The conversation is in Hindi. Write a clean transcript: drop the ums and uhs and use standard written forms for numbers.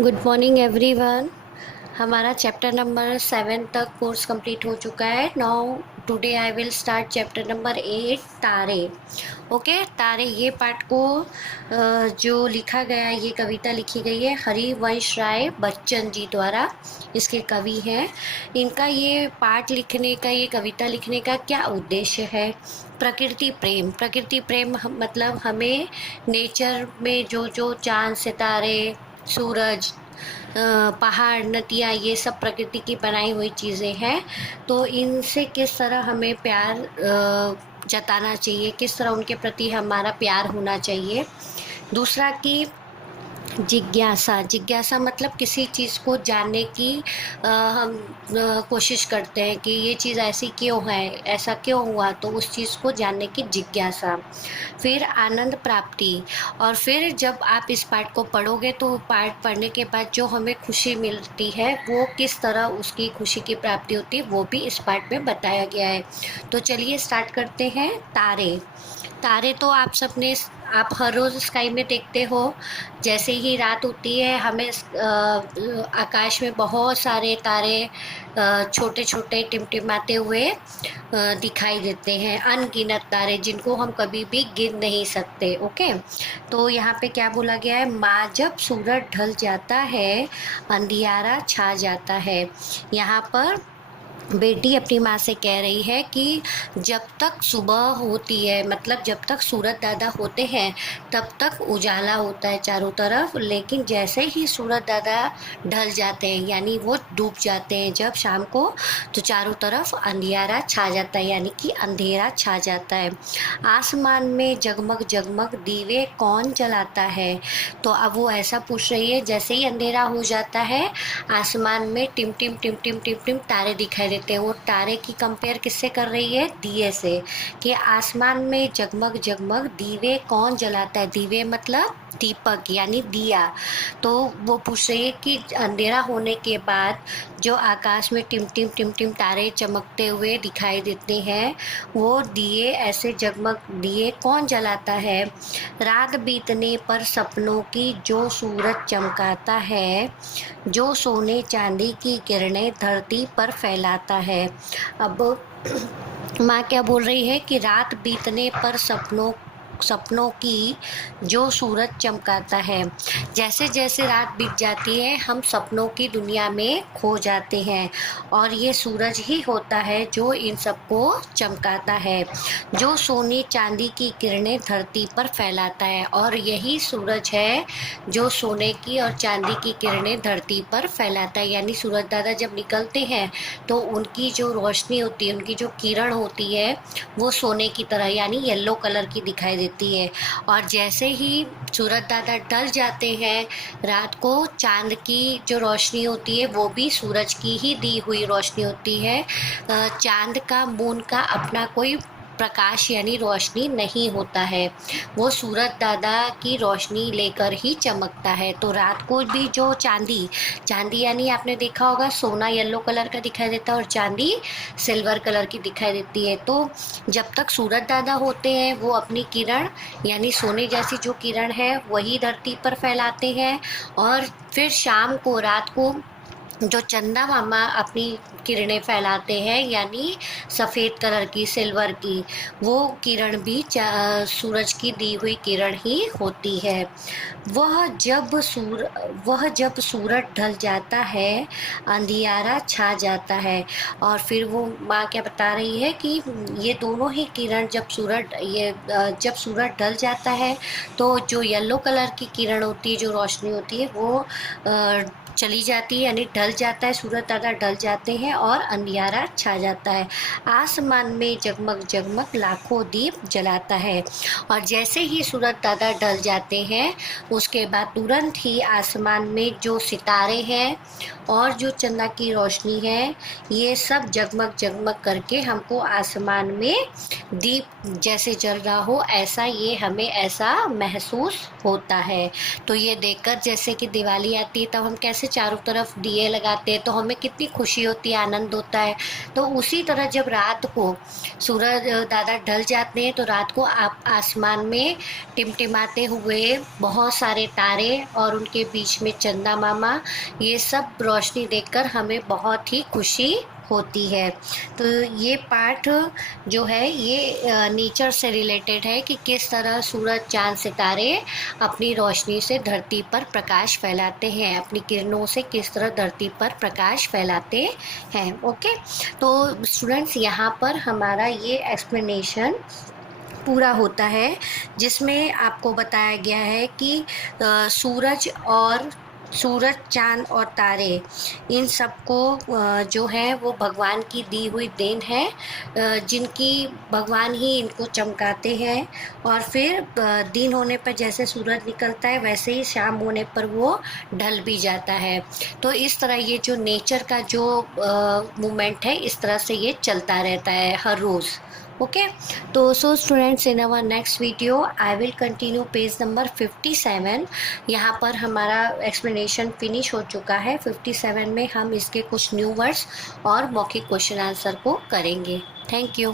Good morning everyone. हमारा चैप्टर नंबर 7 तक कोर्स कंप्लीट हो चुका है। Now today I will start chapter number 8, तारे। ओके, तारे ये पार्ट को जो लिखा गया है, ये कविता लिखी गई है हरिवंश राय बच्चन जी द्वारा। इसके कवि हैं। इनका ये पार्ट लिखने का, ये कविता लिखने का क्या उद्देश्य है? प्रकृति प्रेम। प्रकृति प्रेम मतलब हमें नेचर में जो जो चांद सितारे, सूरज, पहाड़, नदियाँ, ये सब प्रकृति की बनाई हुई चीज़ें हैं। तो इनसे किस तरह हमें प्यार जताना चाहिए, किस तरह उनके प्रति हमारा प्यार होना चाहिए। दूसरा कि जिज्ञासा। जिज्ञासा मतलब किसी चीज़ को जानने की हम कोशिश करते हैं कि ये चीज़ ऐसी क्यों है, ऐसा क्यों हुआ, तो उस चीज़ को जानने की जिज्ञासा। फिर आनंद प्राप्ति। और फिर जब आप इस पाठ को पढ़ोगे तो पाठ पढ़ने के बाद जो हमें खुशी मिलती है, वो किस तरह उसकी खुशी की प्राप्ति होती है, वो भी इस पाठ में बताया गया है। तो चलिए स्टार्ट करते हैं। तारे। तारे तो आप हर रोज़ स्काई में देखते हो। जैसे ही रात होती है, हमें आकाश में बहुत सारे तारे छोटे छोटे टिमटिमाते हुए दिखाई देते हैं। अनगिनत तारे जिनको हम कभी भी गिन नहीं सकते। ओके, तो यहाँ पे क्या बोला गया है? माँ जब सूरज ढल जाता है, अंधियारा छा जाता है। यहाँ पर बेटी अपनी माँ से कह रही है कि जब तक सुबह होती है, मतलब जब तक सूरज दादा होते हैं, तब तक उजाला होता है चारों तरफ। लेकिन जैसे ही सूरज दादा ढल जाते हैं, यानी वो डूब जाते हैं जब शाम को, तो चारों तरफ अंधियारा छा जाता है, यानी कि अंधेरा छा जाता है। आसमान में जगमग जगमग दीवे कौन जलाता है? तो अब वो ऐसा पूछ रही है, जैसे ही अंधेरा हो जाता है, आसमान में टिम टिम टिम टिम टिम टिम तारे दिखाई देते हैं। वो तारे की कंपेयर किससे कर रही है? दिए से। कि आसमान में जगमग जगमग दीवे कौन जलाता है? दीवे मतलब दीपक, यानी दिया। तो वो पूछ रही है कि अंधेरा होने के बाद जो आकाश में टिम टिम टिम टिम तारे चमकते हुए दिखाई देते हैं, वो दिए, ऐसे जगमग दिए कौन जलाता है? रात बीतने पर सपनों की जो सूरज चमकाता है, जो सोने चांदी की किरणें धरती पर फैलाता है। अब माँ क्या बोल रही है कि रात बीतने पर सपनों की जो सूरज चमकाता है। जैसे जैसे रात बीत जाती है, हम सपनों की दुनिया में खो जाते हैं, और ये सूरज ही होता है जो इन सबको चमकाता है, जो सोने चांदी की किरणें धरती पर फैलाता है। और यही सूरज है जो सोने की और चांदी की किरणें धरती पर फैलाता है। यानी सूरज दादा जब निकलते हैं तो उनकी जो रोशनी होती है, उनकी जो किरण होती है, वो सोने की तरह, यानी येलो कलर की दिखाई देती है। और जैसे ही सूरज दादा ढल जाते हैं, रात को चांद की जो रोशनी होती है, वो भी सूरज की ही दी हुई रोशनी होती है। चांद का, मून का अपना कोई प्रकाश यानी रोशनी नहीं होता है। वो सूरज दादा की रोशनी लेकर ही चमकता है। तो रात को भी जो चांदी यानी आपने देखा होगा, सोना येलो कलर का दिखाई देता है और चांदी सिल्वर कलर की दिखाई देती है। तो जब तक सूरज दादा होते हैं, वो अपनी किरण यानी सोने जैसी जो किरण है, वही धरती पर फैलाते हैं। और फिर शाम को, रात को जो चंदा मामा अपनी किरणें फैलाते हैं, यानी सफ़ेद कलर की, सिल्वर की, वो किरण भी सूरज की दी हुई किरण ही होती है। वह जब सूरज ढल जाता है, अंधियारा छा जाता है। और फिर वो माँ क्या बता रही है कि ये दोनों ही किरण जब सूरज ढल जाता है, तो जो येलो कलर की किरण होती है, जो रोशनी होती है, वो चली जाती है, यानी ढल जाता है, सूरज दादा ढल जाते हैं और अंधियारा छा जाता है। आसमान में जगमग जगमग लाखों दीप जलाता है। और जैसे ही सूरज दादा ढल जाते हैं, उसके बाद तुरंत ही आसमान में जो सितारे हैं और जो चंदा की रोशनी है, ये सब जगमग जगमग करके हमको आसमान में दीप जैसे जल रहा हो, ऐसा ये हमें ऐसा महसूस होता है। तो ये देखकर, जैसे कि दिवाली आती है तब हम कैसे चारों तरफ दिए लगाते हैं तो हमें कितनी खुशी होती है, आनंद होता है। तो उसी तरह जब रात को सूरज दादा ढल जाते हैं तो रात को आप आसमान में टिमटिमाते हुए बहुत सारे तारे और उनके बीच में चंदा मामा, ये सब रोशनी देखकर हमें बहुत ही खुशी होती है। तो ये पाठ जो है ये नेचर से रिलेटेड है कि किस तरह सूरज चांद सितारे अपनी रोशनी से धरती पर प्रकाश फैलाते हैं, अपनी किरणों से किस तरह धरती पर प्रकाश फैलाते हैं। ओके, तो स्टूडेंट्स यहाँ पर हमारा ये एक्सप्लेनेशन पूरा होता है, जिसमें आपको बताया गया है कि सूरज चांद और तारे, इन सबको जो है वो भगवान की दी हुई देन है, जिनकी भगवान ही इनको चमकाते हैं। और फिर दिन होने पर जैसे सूरज निकलता है वैसे ही शाम होने पर वो ढल भी जाता है। तो इस तरह ये जो नेचर का जो मूवमेंट है, इस तरह से ये चलता रहता है हर रोज़। ओके, तो so students, in our next video I will continue page number 57। यहाँ पर हमारा एक्सप्लेनेशन फिनिश हो चुका है। 57 में हम इसके कुछ न्यू वर्ड्स और मौखिक क्वेश्चन आंसर को करेंगे। Thank you.